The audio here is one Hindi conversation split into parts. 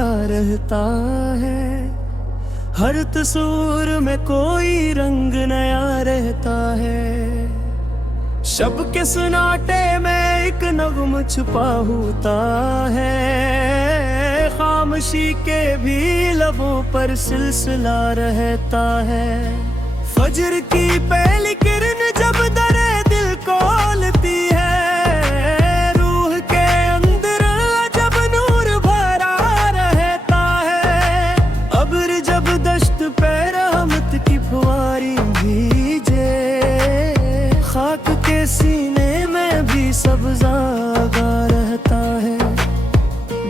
सिलसिला रहता है। हर तस्वीर में कोई रंग नया रहता है। शब के सन्नाटे में एक नग़्म छुपा होता है। खामोशी के भी लबों पर सिलसिला रहता है। फजर की पहली किरण जब दरे दिल खोलती है, रूह के अंदर जब नूर भरा रहता है। अब्र जब दश्त पे रहमत की फुआरी भीजे, खाक के सीने में भी सब्ज़ा रहता है।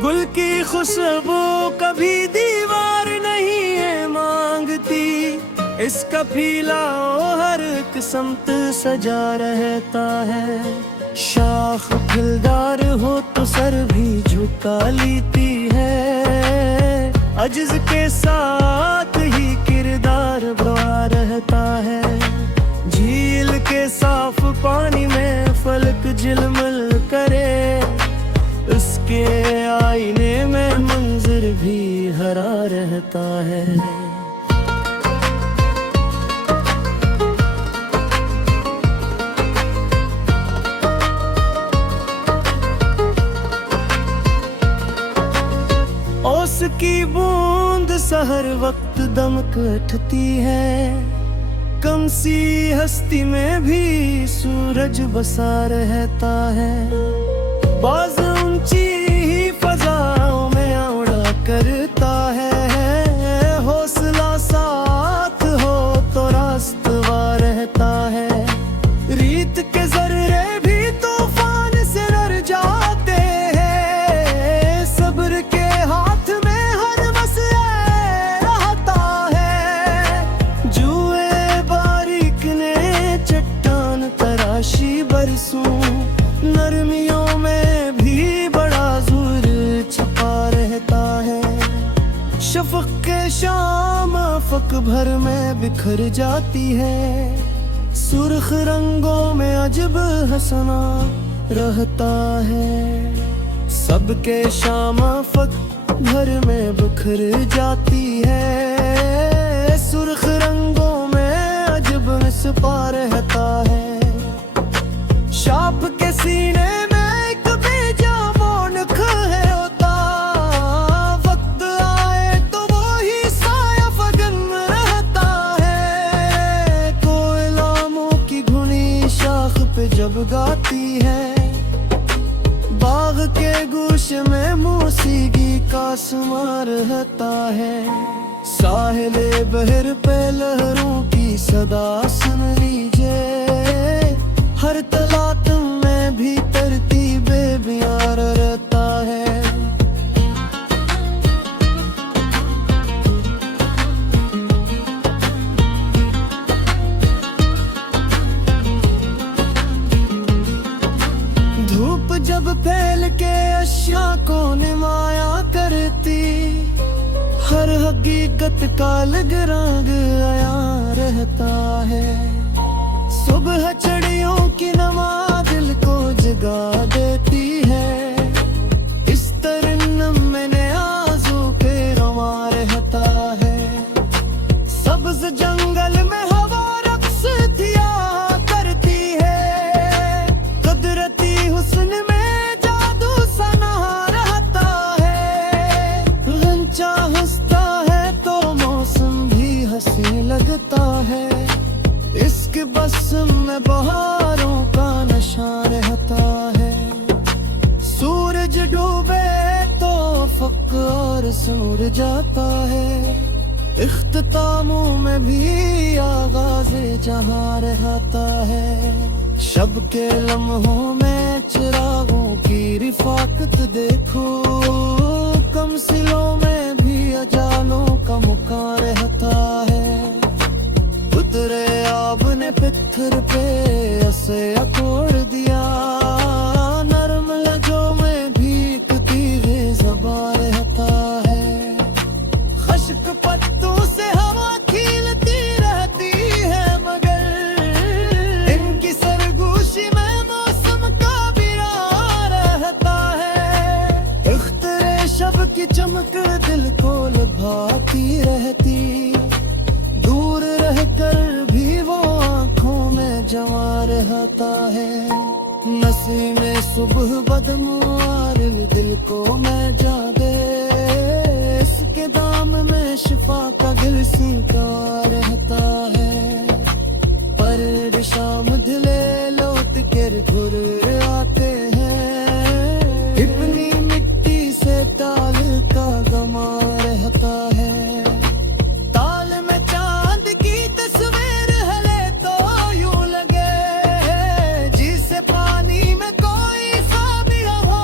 गुल की खुशबू कभी दीवार नहीं है मांगती, इसका फीला हर एक समत सजा रहता है। शाख फूलदार हो तो सर भी झुका लेती है, अज्ज के साथ ही किरदार बड़ा रहता है। झील के साफ पानी में फलक झिलमिल करे, उसके आईने में मंजर भी हरा रहता है। ओस की बूंद सहर वक्त दमक उठती है। कम सी हस्ती में भी सूरज बसा रहता है। बाज ऊंची ही फजाओं में उड़ा करता है। हौसला साथ हो तो रास्तवा रहता है। रीत के जर्रे भी तूफान से डर जाते हैं। सब्र के हाथ में हर मसला रहता है। जुए बारीक ने चट्टान तराशी बरसों, नरमियों में भी बड़ा जोर छुपा रहता है। शफक के शाम फक भर में बिखर जाती है। सुर्ख रंगों में अजब हसना रहता है। सबके शाम फक भर में बिखर जाती है। सुर्ख रंगों में अजब निस्पा रहता है। शाप के सीने में एक बेजा मौनक है होता, वक्त आए तो वो ही साया फगन रहता है। कोयलामों की घुनी शाख पे जब गाती है, बाग के गोशे में मौसीकी का समा रहता है। साहिले बहर पे लहरों की सदा सुन लीजिए, हर तलातम में भी तरतीबे बियार रहता है। धूप जब फैल के अशिया को निमाया करती, हर हकीकत का अलग रंग आया रहता है। सुबह चिड़ियों की नमाज़ दिल को जगा देती है। इस तरन्नुम में न्याज़ों पे रवा रहता है। सब्ज़ जंगल में हवा रक्स थिया करती है। कुदरती हुस्न में जादू सना रहता है। गंचा हंसता है तो मौसम भी हंसी लगता है। इसके बस्म में बहारों का नशा रहता है। सूरज डूबे तो फक और सूर जाता है। इख्तितामों में भी आगाज़े जहां रहता है। शब के लम्हों में चिरागों की रिफाकत देखो, कम सिलों में भी अजालों का मुका रहता है। उतरे आपने पत्थर पे ऐसे अकोड़ दिया, नरम लजों में भी एक तीरे ज़बा रहता है। खश्क पत्तों से हवा खीलती रहती है, मगर इनकी सरगोशी में मौसम का बिरा रहता है। इख्तिरे शब की चमक महक दिल को लुभाती रहती, दूर रहकर भी वो आंखों में जमा रहता है। नसीमे सुबह बदमुआर दिल को मैं जागे, इसके दाम में शिफा का दिल सीखा रहता है। पर शाम ढले लौट कर घुर आते हैं, अपनी मिट्टी से ताल का गमा रहता है। ताल में चांद की तस्वीर हले तो यूं लगे, जिसे पानी में कोई साबिया हो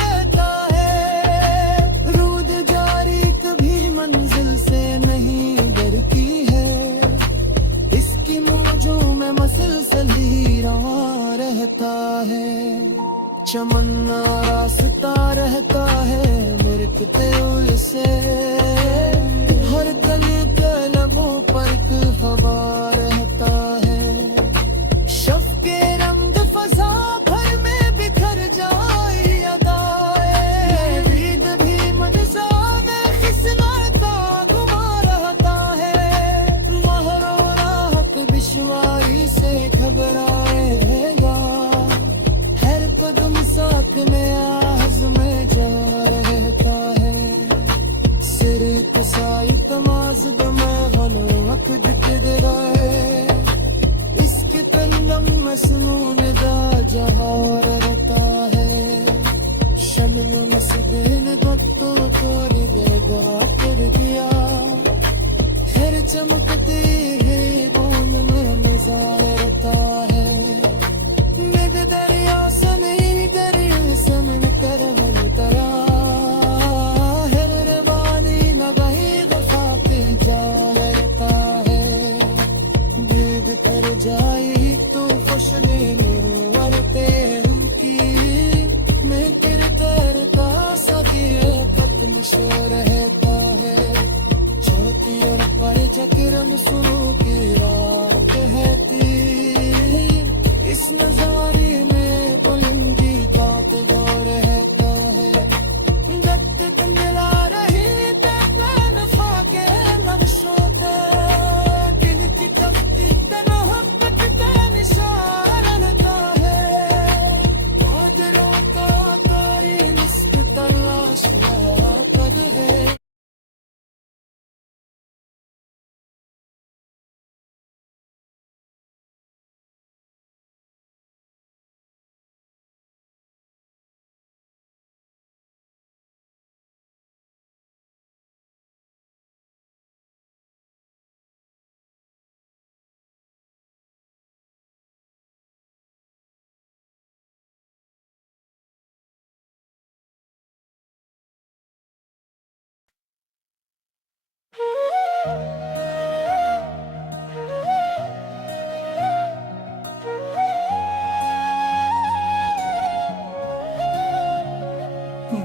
रहता है। रूद जारी कभी मंजिल से नहीं डरती है, इसकी मौजों में मसलसल ही रवां रहता है। चमन्ना रास्ता रहता है मिरकते उलसे, हर कली के लबों पर एक हवा रहता है। शफ के रंग फजा भर में बिखर जाए अदाए, बीद भी मनसा में खिसलाता घुमा रहता है। महरो राहत बिश्वाई से घबराएगा, हर कदम साथ में आज में जा रहता है। सिर कसाई तमाज दमे भलो वक्त दिखराए, इसके कलम मसनून दा जहार रहता है। शनम मसदीन वक्तों को निगह कर दिया, हर चमकती है बूंद में नज़ार रहता है। निग दरिया सनी दरिया समन कर तरा, हर रवानी न वही गफा पे जा रहता है। भीग कर जाई तो खुशने वरते रुकी, मैं किर करता सकी खत्म शो रहता है। छोटी और पर जकरम सुनो की रात रहती, इस नजारे में बुलंदी का जो रहता है। दत्त मिला रही तैन फाके नक्शों पे, किनकी तफ्ती मोहब्बत का निशान रहता है। बादलों का तारी निस्क तलाश पद है।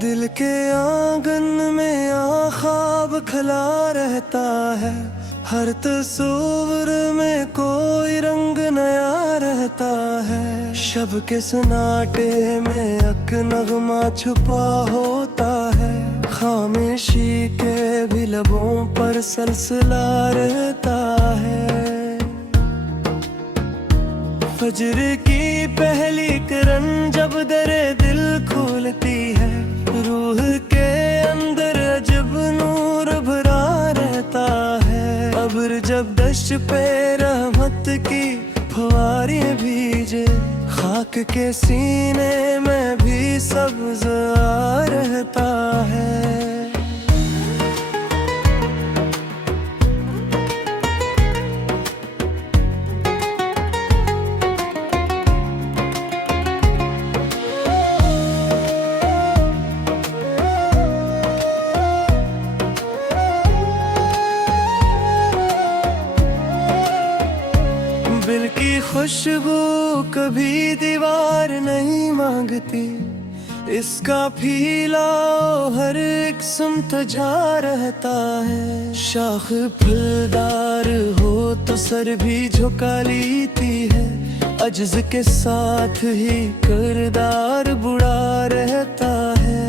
दिल के आंगन में ख्वाब खिला रहता है, हर तस्वीर में कोई रंग नया रहता है। शब के सन्नाटे में एक नगमा छुपा होता है, खामोशी के भी लबों पर सलसला रहता है। फजर की पहली किरण जब दरे दिल खोलती है, रूह के अंदर अजब नूर भरा रहता है। अब्र जब दश्त पे रहमत की फुहारें भीजे, खाक के सीने में भी सब्ज आ रहता है। बिल की खुशबू कभी दीवार नहीं मांगती, इसका फीलाव हर एक सुमत जा रहता है। शाख फूलदार हो तो सर भी झुका लेती है, अज्ज के साथ ही किरदार बुढ़ा रहता है।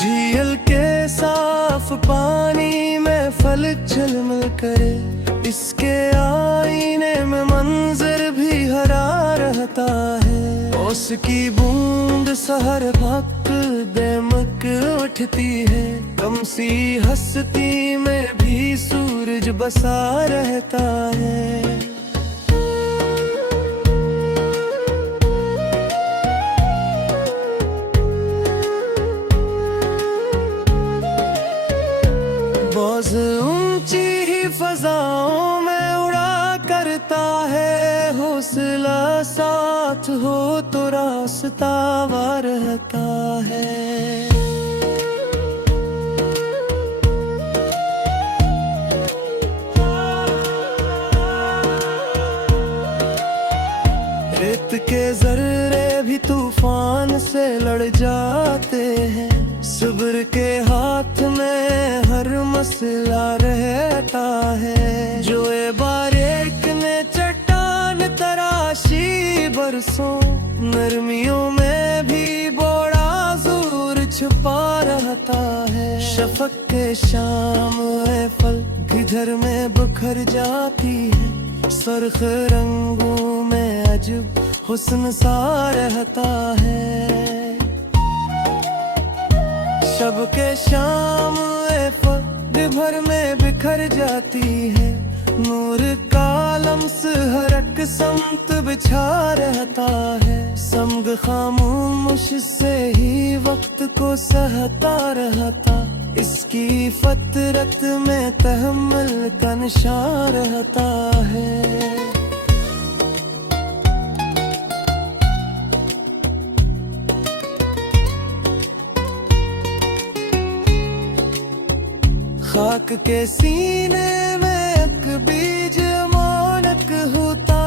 झील के साफ पानी में फलक झलमल करे, इसके आईने में मंजर भी हरा रहता है। उसकी बूंद सहर भक्त दमक उठती है, कम सी हस्ती में भी सूरज बसा रहता है। बहुत ऊंची ही फजाओं में उड़ा करता है, हौसला साथ हो तो रास्ता वार रहता है। रेत के जर्रे भी तूफान से लड़ जाते हैं, सब्र के हाथ में हर मसला रहता है। जो ए बारीक ने चट्टान तराशी बरसों, नरमियों में भी बड़ा जोर छुपा रहता है। शफक के शाम ए फल किधर में बिखर जाती है, सुर्ख रंगों में अजब हुस्न सा रहता है। शब के शाम दिन भर में बिखर जाती है, नूर का लम्स हर एक समत बिछा रहता है। समग खामोश से ही वक्त को सहता रहता, इसकी फतरत में तहम्मुल का निशान रहता है। खाक के सीने में एक बीज मानक होता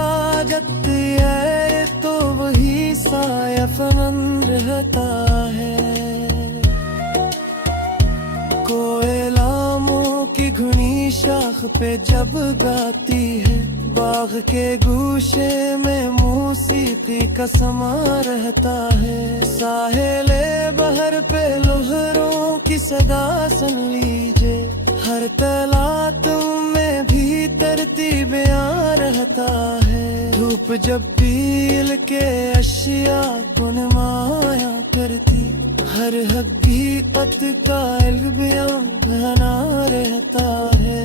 जत है, तो वही साया फनन रहता है। कोयलामों की घुनी शाख पे जब गाती है, बाग के गूशे में मौसीकी का समा रहता है। साहिले बहर पे लहरों की सदा सुन लीजिए, हर तलातुम में भी तरतीब आ रहता है। धूप जब पील के अशिया को नुमाया करती, हर हकीकत का इल्म बना रहता है।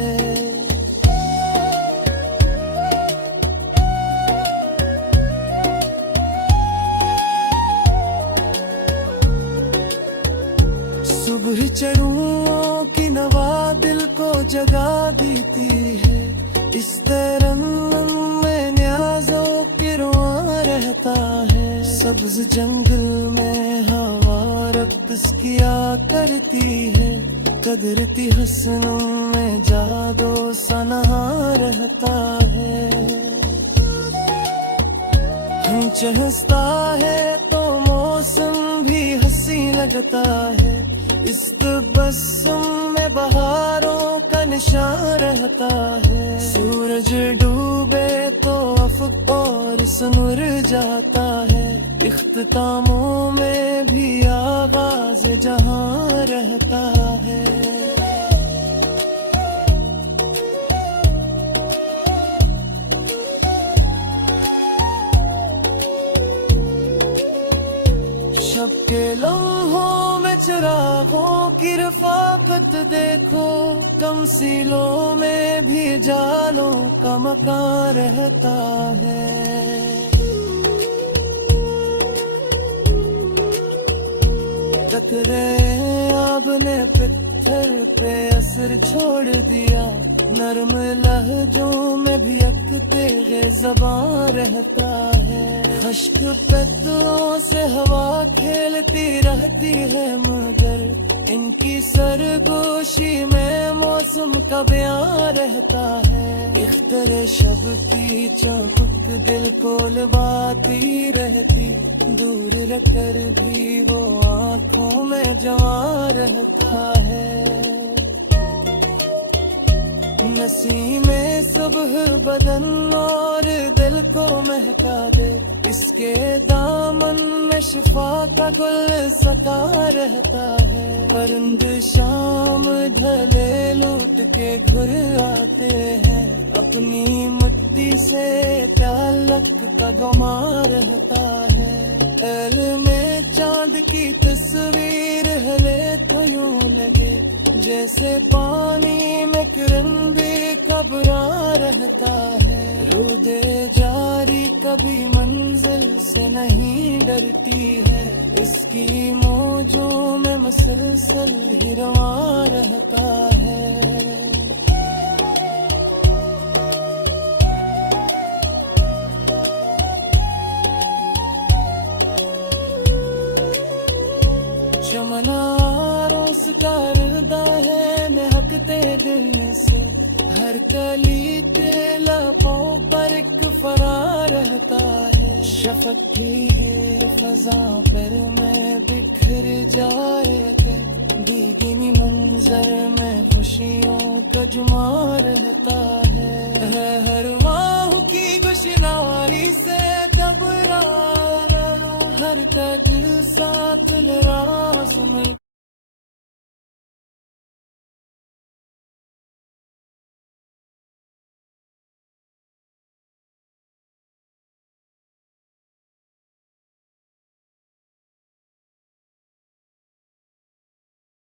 सुबह चढ़ुओं की नवा दिल को जगा देती है, इस तरन्नुम में न्याज़ों की रुआ रहता है। सब्ज जंगल में हवा रक्स किया करती है, कदरती हसनों में जादू सनहा रहता है। चहसता है तो मौसम भी हंसी लगता है, इस तबस्सुम में बहारों का निशान रहता है। सूरज डूबे तो अफ़क़ और सनुर जाता है, इख्तितामों में भी आगाज़ जहां रहता है। शब के लम्हों में चिरागों की रफ़ाक़त देखो, तमसीलों में भी जालों का मकान रहता है। कतरे आब ने पत्थर पे असर छोड़ दिया, नरम लहजों में भी तेरे ज़बान रहता है। खश्क पत्तों से हवा खेलती रहती है, मगर इनकी सरगोशी में मौसम का बयान रहता है। इख्तरे शब की चमक दिल को लुभाती रहती, दूर रहकर भी वो आँखों में जवां रहता है। नसीमे सुबह बदन और दिल को महका दे, इसके दामन में शिफा का गुल सता रहता है। परिंद शाम ढले लूट के घर आते हैं, अपनी मिट्टी से ताल्लुक का गुमा रहता है। एल में चांद की तस्वीर हले तो यूं लगे जैसे पानी में किरण भी घबरा रहता है। रूदे जारी कभी मंजिल से नहीं डरती है, इसकी मौजों में मसलसल ही रवा रहता है। चमनारों उसका रदा है महकते दिल से, हर कली के लबों पर एक फरार रहता है। शफक भी है फजा पर में बिखर जाएगा, दीदी मंजर में खुशियों का जुमा रहता है। हर वाह की गुशनारी से घबरा हर तक साथ रास में